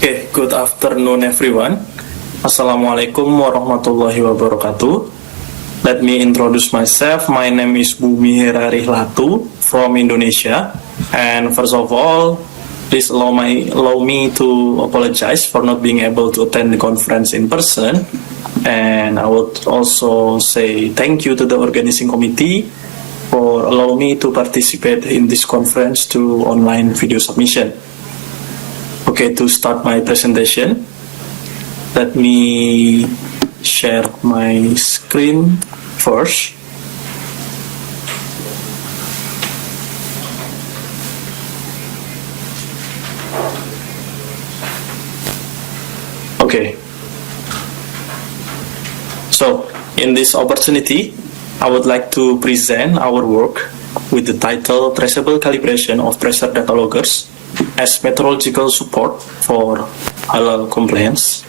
Okay, good afternoon everyone. Assalamualaikum warahmatullahi wabarakatuh. Let me introduce myself. My name is Bumi Herari Latu from Indonesia. And first of all, please allow me to apologize for not being able to attend the conference in person. And I would also say thank you to the organizing committee for allowing me to participate in this conference through online video submission. Okay, to start my presentation, let me share my screen first. Okay. So, in this opportunity, I would like to present our work with the title Traceable Calibration of Pressure Data Loggers as Metrological Support for Halal Compliance.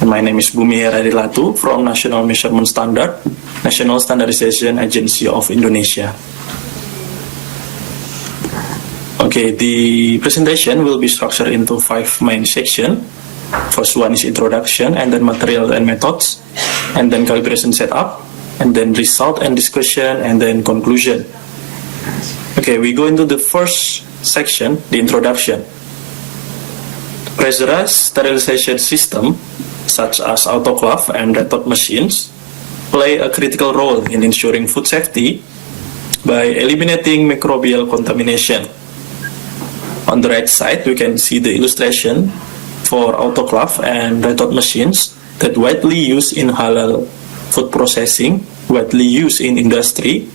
And my name is Bumi Herari Latu from National Measurement Standard, National Standardization Agency of Indonesia. Okay, the presentation will be structured into 5 main sections. First one is introduction, and then material and methods, and then calibration setup, and then result and discussion, and then conclusion. Okay, we go into the first section, the introduction. Pressurized sterilization system, such as autoclave and red dot machines, play a critical role in ensuring food safety by eliminating microbial contamination. On the right side, we can see the illustration for autoclave and red dot machines that widely used in halal food processing, widely used in industry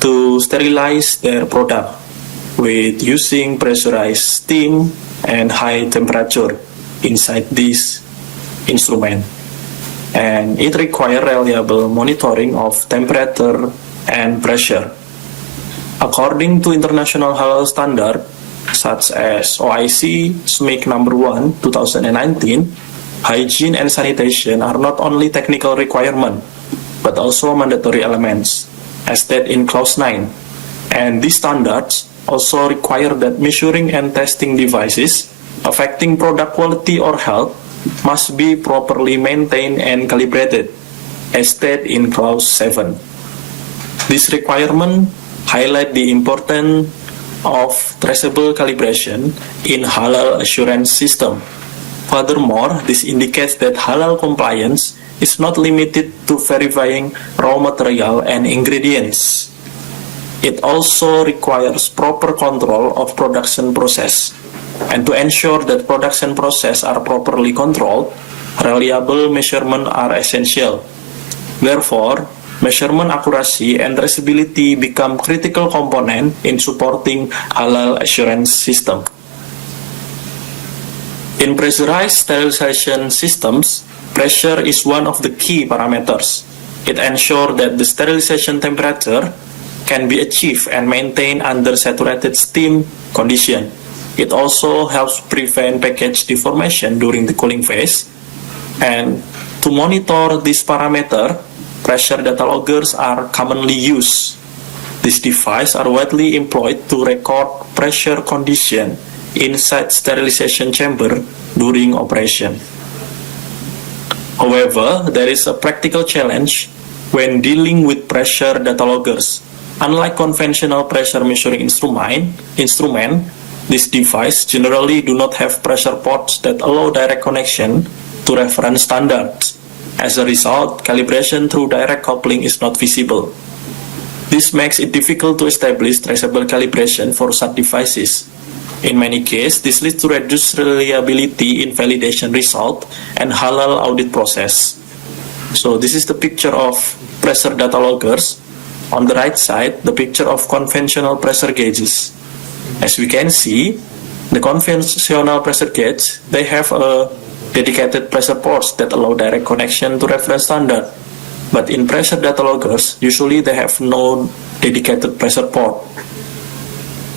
to sterilize their product with using pressurized steam and high temperature inside this instrument. And it requires reliable monitoring of temperature and pressure. According to international halal standard, such as OIC SMIC number 1, 2019, hygiene and sanitation are not only technical requirement, but also mandatory elements, as stated in Clause 9. And these standards also require that measuring and testing devices affecting product quality or health must be properly maintained and calibrated, as stated in Clause 7. This requirement highlight the importance of traceable calibration in halal assurance system. Furthermore, this indicates that halal compliance is not limited to verifying raw material and ingredients. It also requires proper control of production process. And to ensure that production process are properly controlled, reliable measurement are essential. Therefore, measurement accuracy and traceability become critical component in supporting halal assurance system. In pressurized sterilization systems, pressure is one of the key parameters. It ensures that the sterilization temperature can be achieved and maintained under saturated steam condition. It also helps prevent package deformation during the cooling phase. And to monitor this parameter, pressure data loggers are commonly used. These devices are widely employed to record pressure condition inside sterilization chamber during operation. However, there is a practical challenge when dealing with pressure data loggers. Unlike conventional pressure measuring instrument, these devices generally do not have pressure ports that allow direct connection to reference standards. As a result, calibration through direct coupling is not visible. This makes it difficult to establish traceable calibration for such devices. In many cases, this leads to reduced reliability in validation result and halal audit process. So this is the picture of pressure data loggers. On the right side, the picture of conventional pressure gauges. As we can see, the conventional pressure gauge, they have a dedicated pressure ports that allow direct connection to reference standard. But in pressure data loggers, usually they have no dedicated pressure port.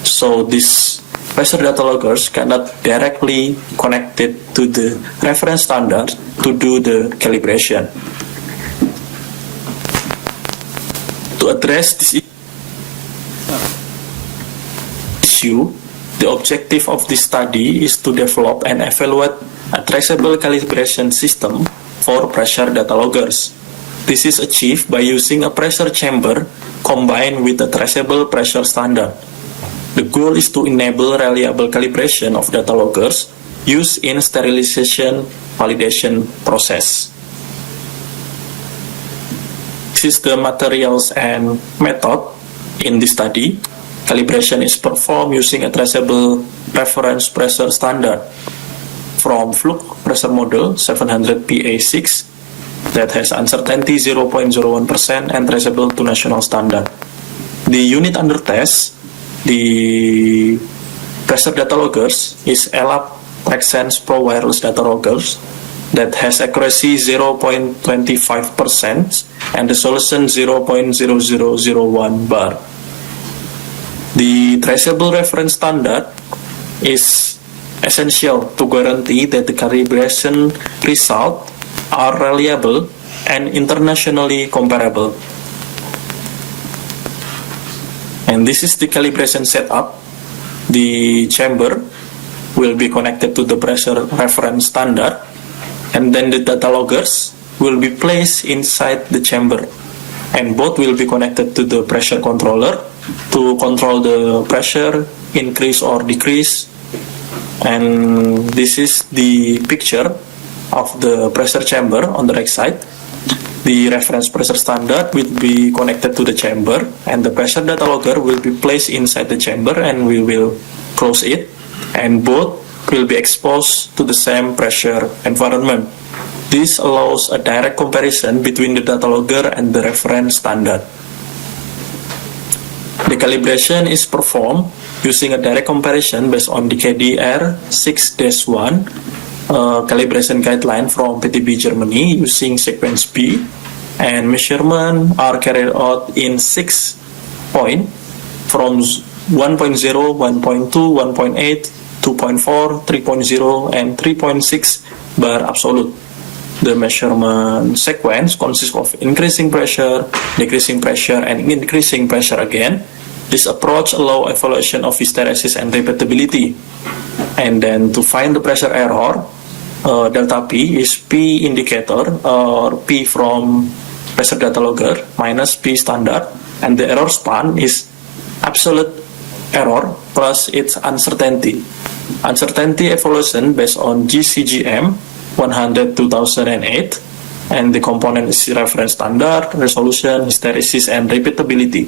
So these pressure data loggers cannot directly connect it to the reference standard to do the calibration. To address this issue, The objective of this study is to develop and evaluate a traceable calibration system for pressure data loggers. This is achieved by using a pressure chamber combined with a traceable pressure standard. The goal is to enable reliable calibration of data loggers used in sterilization validation process. This is the materials and method in this study. Calibration is performed using a traceable reference pressure standard from Fluke pressure model 700 PA6 that has uncertainty 0.01% and traceable to national standard. The unit under test, the pressure data loggers, is ELAB TrackSense Pro Wireless Data Loggers that has accuracy 0.25% and resolution 0.0001 bar. The traceable reference standard is essential to guarantee that the calibration results are reliable and internationally comparable. And this is the calibration setup. The chamber will be connected to the pressure reference standard, and then the data loggers will be placed inside the chamber, and both will be connected to the pressure controller to control the pressure increase or decrease. And this is the picture of the pressure chamber on the right side. The reference pressure standard will be connected to the chamber, and the pressure data logger will be placed inside the chamber, and we will close it, and both will be exposed to the same pressure environment. This allows a direct comparison between the data logger and the reference standard. The calibration is performed using a direct comparison based on the KDR 6-1 calibration guideline from PTB Germany using sequence B, and measurements are carried out in 6 points from 1.0, 1.2, 1.8, 2.4, 3.0, and 3.6 bar absolute. The measurement sequence consists of increasing pressure, decreasing pressure, and increasing pressure again. This approach allows evaluation of hysteresis and repeatability. And then to find the pressure error, delta P is P indicator or P from pressure data logger minus P standard, and the error span is absolute error plus its uncertainty. Uncertainty evaluation based on GCGM 100-2008, and the component is reference standard, resolution, hysteresis, and repeatability.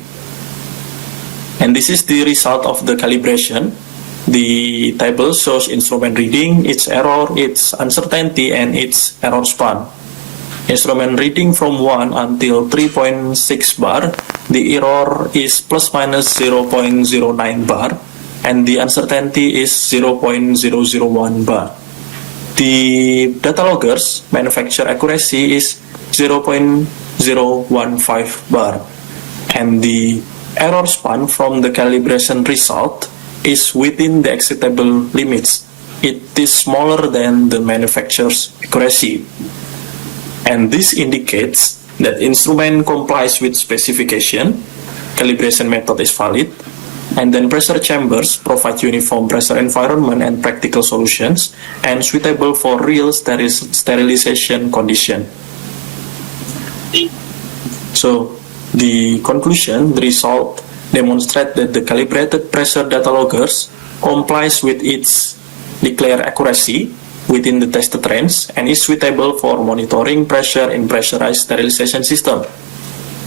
And this is the result of the calibration. The table shows instrument reading, its error, its uncertainty, and its error span. Instrument reading from 1 until 3.6 bar, the error is plus minus 0.09 bar, and the uncertainty is 0.001 bar. The data loggers manufacture accuracy is 0.015 bar, and the error span from the calibration result is within the acceptable limits. It is smaller than the manufacturer's accuracy, and this indicates that instrument complies with specification, calibration method is valid, and then pressure chambers provide uniform pressure environment and practical solutions and suitable for real sterilization condition. So the conclusion, the result demonstrate that the calibrated pressure data loggers complies with its declared accuracy within the tested range and is suitable for monitoring pressure in pressurized sterilization system.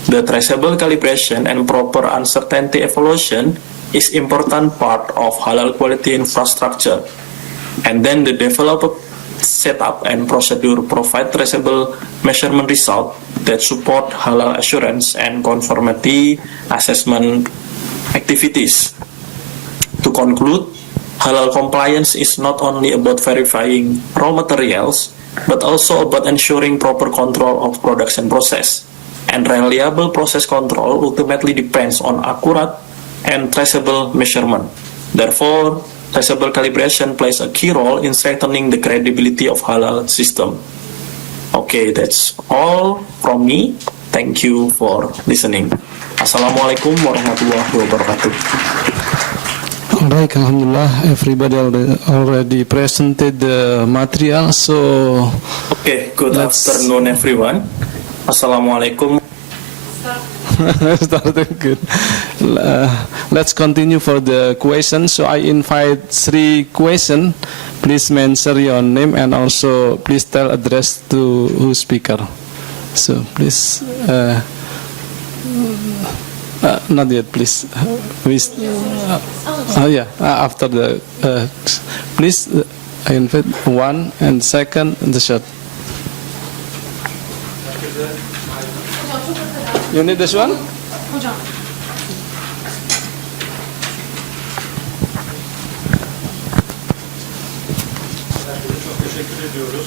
The traceable calibration and proper uncertainty evaluation is important part of halal quality infrastructure. And then the developer setup and procedure provide traceable measurement result that support halal assurance and conformity assessment activities. To conclude, halal compliance is not only about verifying raw materials, but also about ensuring proper control of production process. And reliable process control ultimately depends on accurate and traceable measurement. Therefore, traceable calibration plays a key role in strengthening the credibility of halal system. Okay, that's all from me. Thank you for listening. Assalamualaikum warahmatullahi wabarakatuh. Alright, alhamdulillah, everybody already presented the material, so Okay, good afternoon everyone. Assalamualaikum. started good. Let's continue for the question. So I invite 3 questions. Please mention your name and also please tell address to who speaker. So please, not yet, please. After the, please, I invite 1 and 2nd the shot. You need this one? Teşekkür ediyoruz.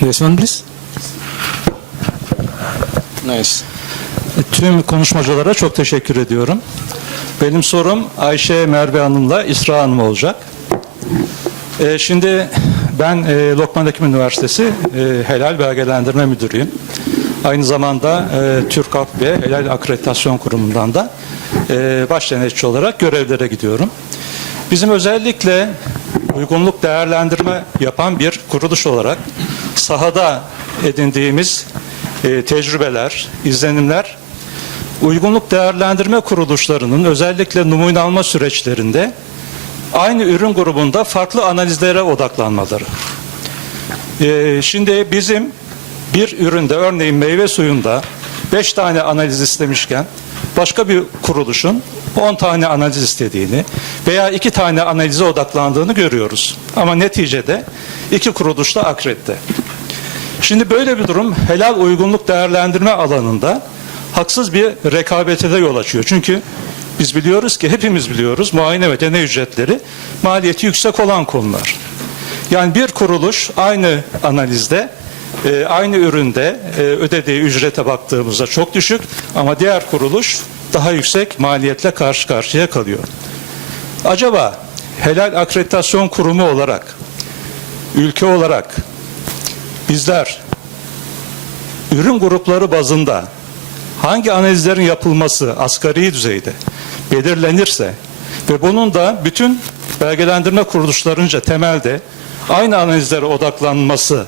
This one, please. Nice. Tüm konuşmacılara çok teşekkür ediyorum. Benim sorum Ayşe Merve Hanım'la İsra Hanım olacak. Şimdi ben Lokman Hekim Üniversitesi Helal Belgelendirme Müdürüyüm. Aynı zamanda TÜRKAP ve Helal Akreditasyon Kurumu'ndan da baş denetçi olarak görevlere gidiyorum. Bizim özellikle uygunluk değerlendirme yapan bir kuruluş olarak sahada edindiğimiz tecrübeler, izlenimler, uygunluk değerlendirme kuruluşlarının özellikle numune alma süreçlerinde aynı ürün grubunda farklı analizlere odaklanmaları. Şimdi bizim bir üründe, örneğin meyve suyunda 5 tane analiz istemişken başka bir kuruluşun 10 tane analiz istediğini veya 2 tane analize odaklandığını görüyoruz. Ama neticede 2 kuruluş da akredite. Şimdi böyle bir durum helal uygunluk değerlendirme alanında haksız bir rekabete de yol açıyor. Çünkü biz biliyoruz ki, hepimiz biliyoruz, muayene ve deney ücretleri maliyeti yüksek olan konular. Yani bir kuruluş aynı analizde, aynı üründe ödediği ücrete baktığımızda çok düşük ama diğer kuruluş daha yüksek maliyetle karşı karşıya kalıyor. Acaba Helal Akreditasyon Kurumu olarak, ülke olarak bizler ürün grupları bazında hangi analizlerin yapılması asgari düzeyde belirlenirse ve bunun da bütün belgelendirme kuruluşlarınca temelde aynı analizlere odaklanması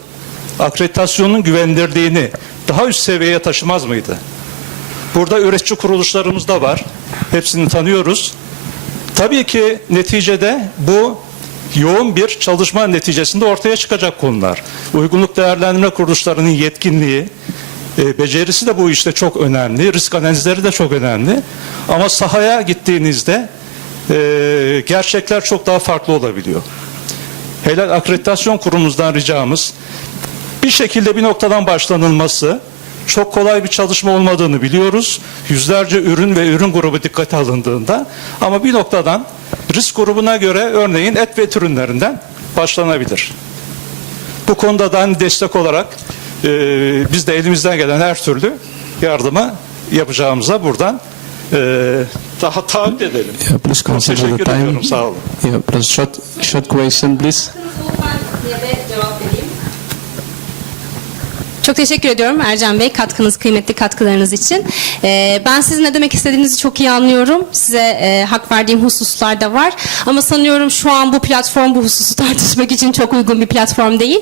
akreditasyonun güvenilirliğini daha üst seviyeye taşımaz mıydı? Burada üretici kuruluşlarımız da var. Hepsini tanıyoruz. Tabii ki neticede bu yoğun bir çalışma neticesinde ortaya çıkacak konular. Uygunluk değerlendirme kuruluşlarının yetkinliği, becerisi de bu işte çok önemli. Risk analizleri de çok önemli. Ama sahaya gittiğinizde gerçekler çok daha farklı olabiliyor. Helal Akreditasyon Kurumumuzdan ricamız bir şekilde bir noktadan başlanılması. Çok kolay bir çalışma olmadığını biliyoruz. Yüzlerce ürün ve ürün grubu dikkate alındığında ama bir noktadan risk grubuna göre örneğin et ve et ürünlerinden başlanabilir. Bu konuda da destek olarak biz de elimizden gelen her türlü yardımı yapacağımıza buradan daha taahhüt edelim. Yeah, please consider the Teşekkür time. ediyorum, sağ olun. Yeah, please short question, please. Çok teşekkür ediyorum Ercan Bey kıymetli katkılarınız için. Ben sizin ne demek istediğinizi çok iyi anlıyorum. Size hak verdiğim hususlar da var. Ama sanıyorum şu an bu platform bu hususu tartışmak için çok uygun bir platform değil.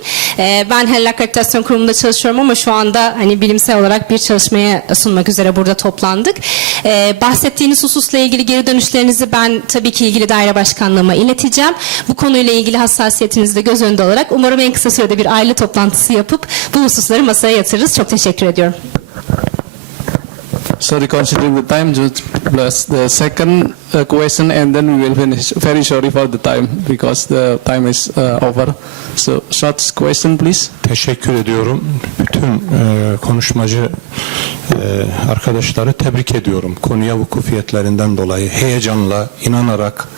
Ben Helal Akreditasyon Kurumu'nda çalışıyorum ama şu anda hani bilimsel olarak bir çalışmaya sunmak üzere burada toplandık. Bahsettiğiniz hususla ilgili geri dönüşlerinizi ben tabii ki ilgili daire başkanlığıma ileteceğim. Bu konuyla ilgili hassasiyetinizi de göz önünde alarak umarım en kısa sürede bir aile toplantısı yapıp bu hususları masaya yatırırız. Çok teşekkür ediyorum. Sorry, considering the time, just plus the second question and then we will finish. Very sorry for the time because the time is over. So short question, please. Teşekkür ediyorum. Bütün konuşmacı arkadaşları tebrik ediyorum. Konuya vukufiyetlerinden dolayı, heyecanla, inanarak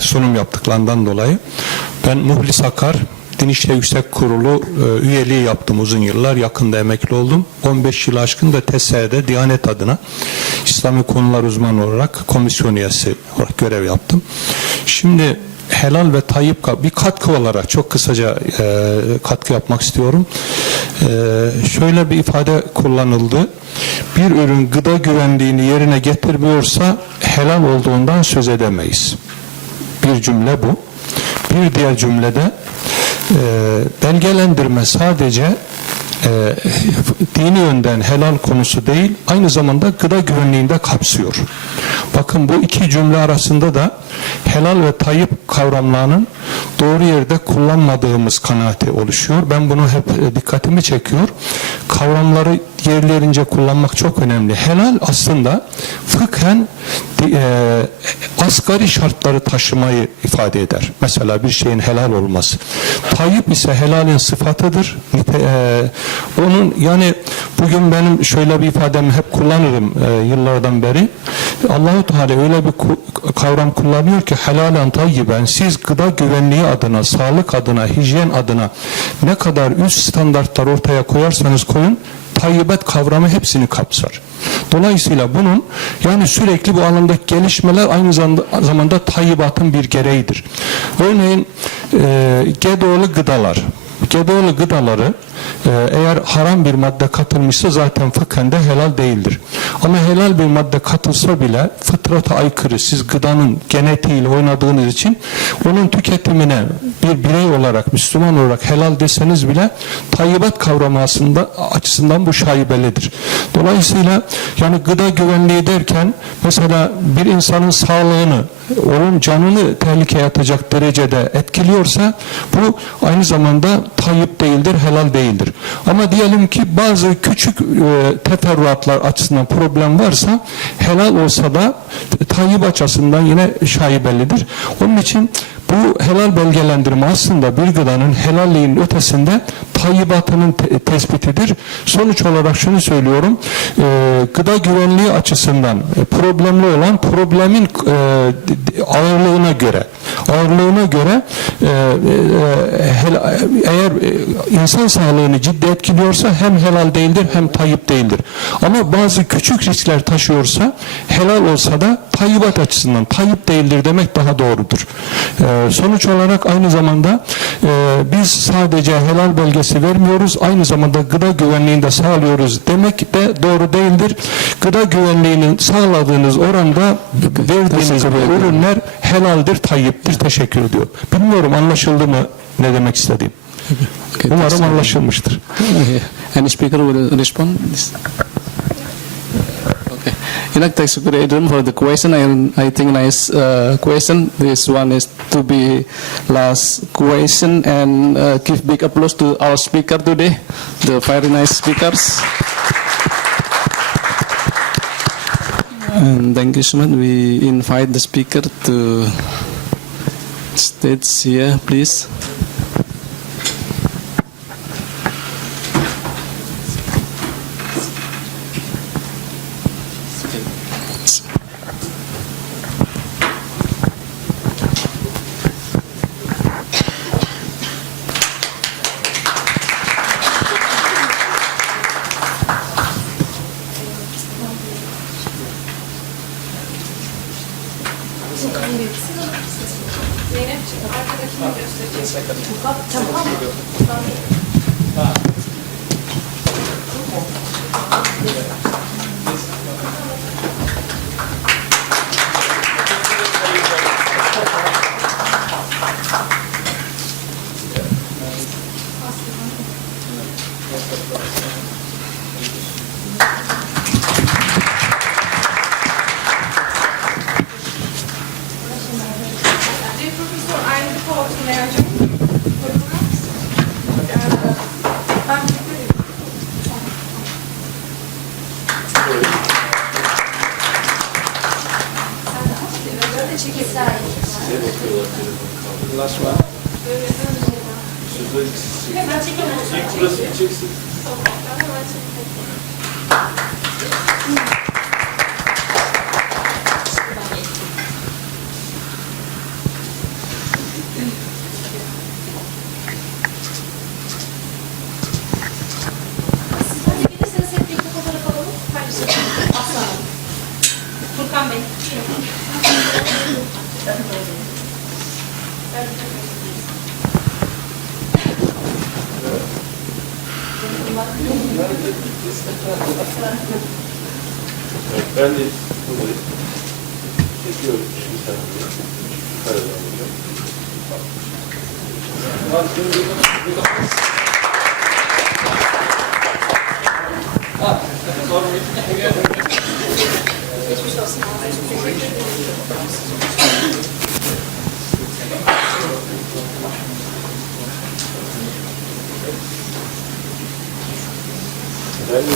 sunum yaptıklarından dolayı. Ben Muhlis Akar, Din İşleri Yüksek Kurulu üyeliği yaptım uzun yıllar. Yakında emekli oldum. 15 yıl aşkın da TSE'de Diyanet adına İslami konular uzmanı olarak komisyon üyesi olarak görev yaptım. Şimdi helal ve tayyip bir katkı olarak çok kısaca katkı yapmak istiyorum. Şöyle bir ifade kullanıldı. Bir ürün gıda güvenliğini yerine getirmiyorsa helal olduğundan söz edemeyiz. Bir cümle bu. Bir diğer cümlede belgelendirme sadece dini yönden helal konusu değil, aynı zamanda gıda güvenliğinde kapsıyor. Bakın bu iki cümle arasında da helal ve tayyip kavramlarının doğru yerde kullanmadığımız kanaati oluşuyor. Ben bunu hep dikkatimi çekiyor. Kavramları yerlerince kullanmak çok önemli. Helal aslında fıkhen asgari şartları taşımayı ifade eder. Mesela bir şeyin helal olması. Tayyip ise helalin sıfatıdır. Onun yani bugün benim şöyle bir ifademi hep kullanırım yıllardan beri. Allah-u Teala öyle bir kavram kullanıyor ki helalen tayyiben, siz gıda güvenliği adına, sağlık adına, hijyen adına ne kadar üst standartlar ortaya koyarsanız koyun, tayyibet kavramı hepsini kapsar. Dolayısıyla bunun yani sürekli bu alandaki gelişmeler aynı zamanda tayyibatın bir gereğidir. Örneğin GDO'lu gıdalar. GDO'lu gıdaları eğer haram bir madde katılmışsa zaten fıkhen de helal değildir. Ama helal bir madde katılsa bile fıtrata aykırı, siz gıdanın genetiğiyle oynadığınız için onun tüketimine bir birey olarak, Müslüman olarak helal deseniz bile tayyibat kavramı açısından bu şaibelidir. Dolayısıyla yani gıda güvenliği derken mesela bir insanın sağlığını, onun canını tehlikeye atacak derecede etkiliyorsa bu aynı zamanda tayyip değildir, helal değildir. Ama diyelim ki bazı küçük teferruatlar açısından problem varsa helal olsa da tayyip açısından yine şaibelidir. Onun için bu helal belgelendirme aslında bir gıdanın helalliğinin ötesinde tayyibatının tespitidir. Sonuç olarak şunu söylüyorum, gıda güvenliği açısından problemli olan problemin ağırlığına göre eğer insan sağlığını ciddi etkiliyorsa hem helal değildir hem tayyip değildir. Ama bazı küçük riskler taşıyorsa helal olsa da tayyibat açısından tayyip değildir demek daha doğrudur. Sonuç olarak aynı zamanda biz sadece helal belgesi vermiyoruz, aynı zamanda gıda güvenliğini de sağlıyoruz demek de doğru değildir. Gıda güvenliğinin sağladığınız oranda verdiğiniz ürünler helaldir, tayyiptir. Teşekkür ediyorum. Bilmiyorum anlaşıldı mı ne demek istediğim. Okay, Umarım anlaşılmıştır. Any speaker will respond? Okay. Inak, teşekkür ederim for the question. I think nice question. This one is to be last question and give big applause to our speaker today, the very nice speakers. And thank you so much. We invite the speaker to stage here, please. Ben de buradayım. Çekiyorum. Bir saniye. Karar alacağım. Ben de